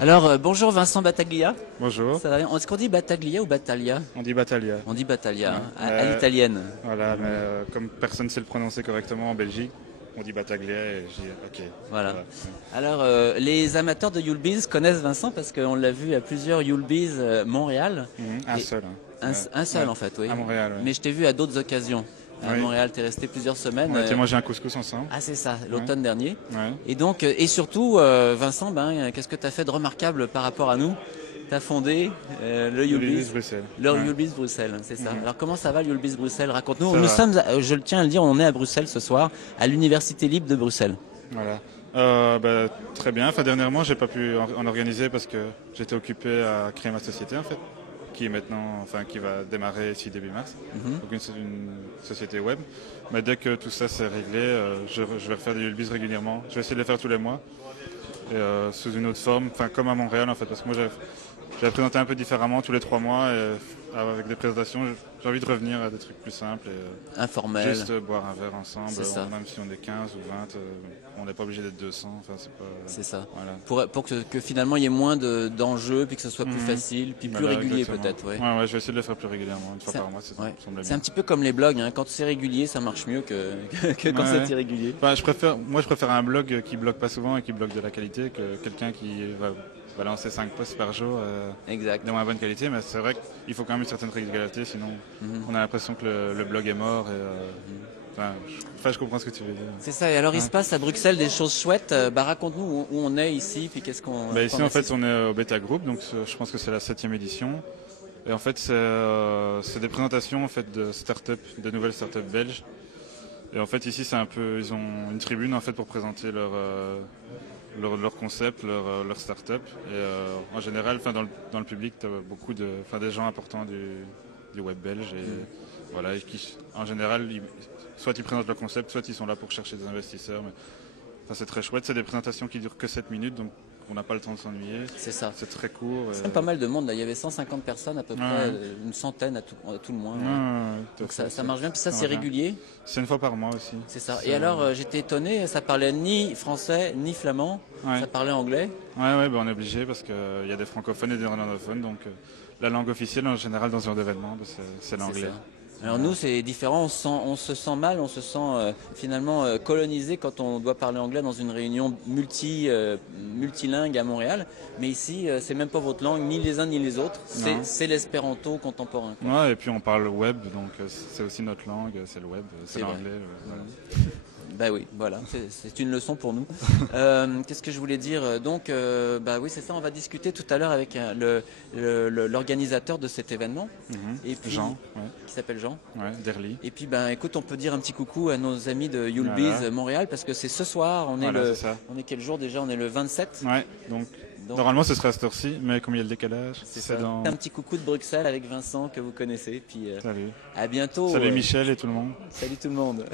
Alors, bonjour Vincent Battaglia. Bonjour, Ça va bien. Est-ce qu'on dit Battaglia ou Battaglia? on dit Battaglia. On dit Battaglia, Ouais, hein, à l'italienne. voilà, mais comme personne ne sait le prononcer correctement en Belgique, on dit Battaglia et je dis ok. Voilà. Ça va. Alors, les amateurs de Yulbis connaissent Vincent parce qu'on l'a vu à plusieurs Yulbis Montréal. Un Et seul. un seul Ouais. en fait, oui. À Montréal, ouais. Mais je t'ai vu à d'autres occasions. À Oui. Montréal, t'es resté plusieurs semaines. On a été manger un couscous ensemble. Ah, c'est ça, l'automne dernier. Ouais. Et donc, et surtout, Vincent, qu'est-ce que tu as fait de remarquable par rapport à nous? Tu as fondé le Yulbis. Bruxelles. Le Ouais. Yulbis Bruxelles, c'est ça. Mhm. Alors comment ça va, Yulbis Bruxelles? Raconte-nous. Ça Nous va. sommes, je le tiens à le dire, on est à Bruxelles ce soir, à l'Université libre de Bruxelles. Voilà. Très bien. Enfin, dernièrement, j'ai pas pu en organiser parce que j'étais occupé à créer ma société en fait, qui est maintenant, enfin, qui va démarrer ici début mars. Mhm. Donc une société web. Mais dès que tout ça c'est réglé, je vais refaire des Ulbis régulièrement. Je vais essayer de les faire tous les mois et sous une autre forme, enfin comme à Montréal en fait, parce que moi j'avais présenté un peu différemment tous les 3 mois et avec des présentations. J'ai envie de revenir à des trucs plus simples et Informel. juste boire un verre ensemble, C'est ça. même si on est 15 ou 20, on n'est pas obligé d'être 200. Enfin, c'est pas. C'est ça. Voilà. Pour que finalement il y ait moins d'enjeux, puis que ce soit plus Mhm. facile, puis plus Voilà, régulier exactement. peut-être. Ouais. Ouais, je vais essayer de le faire plus régulièrement, une fois C'est par mois, ça ouais. me semble C'est un bien. petit peu comme les blogs, hein. Quand c'est régulier, ça marche mieux que quand Ouais. c'est irrégulier. Enfin, je préfère un blog qui blogue pas souvent et qui blogue de la qualité que quelqu'un qui va lancer 5 posts par jour Exact. de moins bonne qualité. Mais c'est vrai qu'il faut quand même une certaine régularité, sinon Mhm. on a l'impression que le blog est mort. Je comprends ce que tu veux dire. C'est ça. Et alors, il Ouais. se passe à Bruxelles des choses chouettes. Raconte-nous où on est ici, puis qu'est-ce qu'on. Ici, qu'on en fait, assiste. on est au Beta Group, donc je pense que c'est la 7e édition. Et en fait, c'est des présentations en fait, de start-up, de nouvelles start-up belges. Et en fait, ici, c'est un peu, ils ont une tribune en fait pour présenter leur concept, leur start-up. Et en général, dans le public, tu as beaucoup des gens importants du web belge. Et voilà, en général, soit ils présentent leur concept, soit ils sont là pour chercher des investisseurs. Mais, c'est très chouette. C'est des présentations qui durent que 7 minutes, donc on n'a pas le temps de s'ennuyer. C'est ça. C'est très court. C'est pas mal de monde là. Il y avait 150 personnes à peu près, Ouais. une centaine à tout le moins. Ouais. Tout à Donc fait, ça marche bien. Puis ça, ça c'est marche bien. régulier. C'est une fois par mois aussi. C'est ça. Et alors, j'étais étonné. Ça parlait ni français ni flamand. Ouais. Ça parlait anglais. On est obligé parce qu'il y a des francophones et des néerlandophones. Donc la langue officielle en général dans ce genre d'événement, c'est C'est l'anglais. ça. Alors nous, c'est différent. On se sent mal. On se sent finalement colonisé quand on doit parler anglais dans une réunion multilingue à Montréal. Mais ici, c'est même pas votre langue, ni les uns ni les autres. Non. C'est l'espéranto contemporain, quoi. Ouais, et puis on parle web, donc c'est aussi notre langue, c'est le web, c'est C'est vrai. l'anglais. Voilà. Bah oui, voilà, c'est une leçon pour nous. Qu'est-ce que je voulais dire? Donc, oui, c'est ça, on va discuter tout à l'heure avec l'organisateur de cet événement, et puis, Jean, qui s'appelle Jean. Derly. Et puis, écoute, on peut dire un petit coucou à nos amis de Yulbiz Voilà. Montréal, parce que c'est ce soir, Voilà, c'est ça. on est quel jour déjà? On est le 27. Ouais, donc Donc, normalement ce serait à cette heure-ci, mais comme il y a le décalage, c'est ça. dans. Un petit coucou de Bruxelles avec Vincent que vous connaissez, puis Salut. à bientôt. Salut Michel et tout le monde. Salut tout le monde.